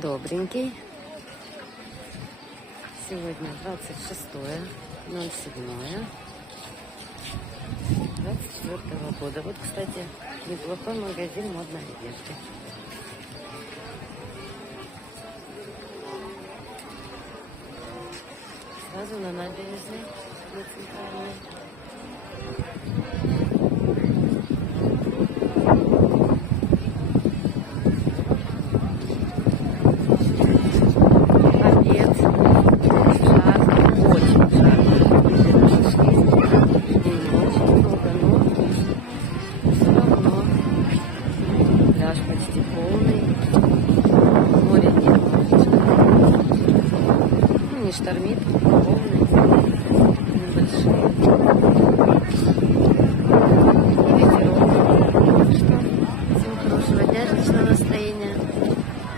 Добренький. Сегодня 26.07.24 года. Вот, кстати, неплохой магазин модной одежды. Сразу на набережной, на центральной. Обед. Жарко, очень жарко. Шли, день очень много, но все равно пляж почти полный. Море немножечко. Ну, не штормит.